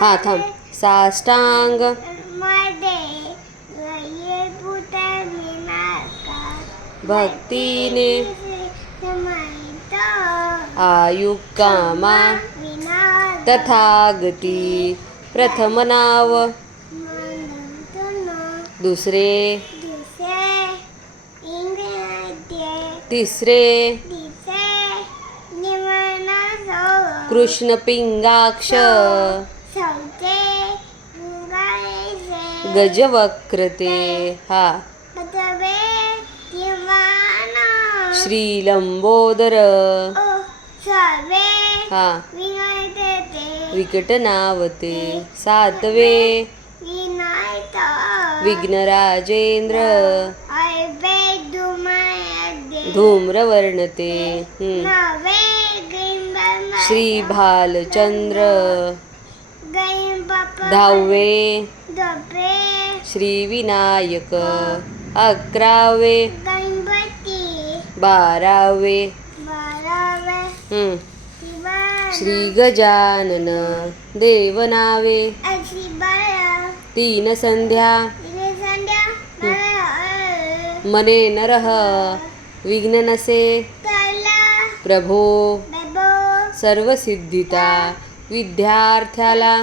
हा थांब. साष्टांग भक्तीने आयुकामा तथागती. प्रथम नाव दुसरे तिसरे कृष्ण पिंगाक्ष गजवक्रते. हा श्रीलंबोदर. हा विकटनावते. सातवे विघ्नराजेंद्र धूम्रवर्णते. श्री भालचंद्र. दहावे श्री विनायक. अकरावे बारावे श्री गजानन देवनावे. तीन संध्या मने नरह विघ्न नसे. प्रभो सर्वसिद्धिता विद्यार्थ्याला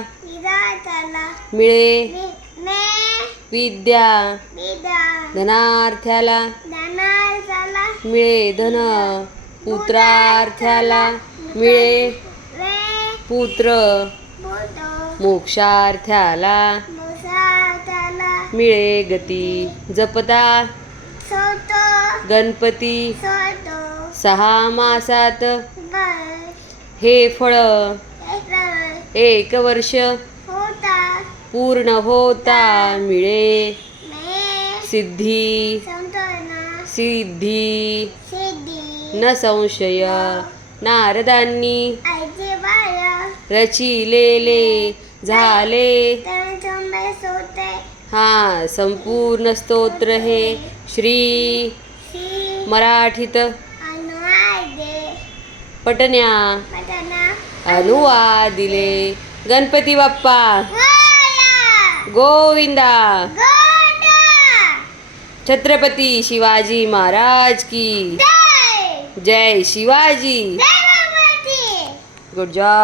मिळे. विद्या धनार्थ्याला मिळे. धन पुत्रार्थ्याला मिळे. पुत्र मोक्षार्थ्याला मिळे. गती जपता गणपती 6 मासात. हे फळ 1 वर्ष पूर्ण होता मिळे. सिद्धी सिद्धी न संशय. नारदांनी रचिलेले झाले. हा संपूर्ण स्तोत्र हे श्री मराठीत पटण्या अनुवादिले. गणपती बाप्पा गोविंदा. छत्रपती शिवाजी महाराज की जय. शिवाजी. Good job.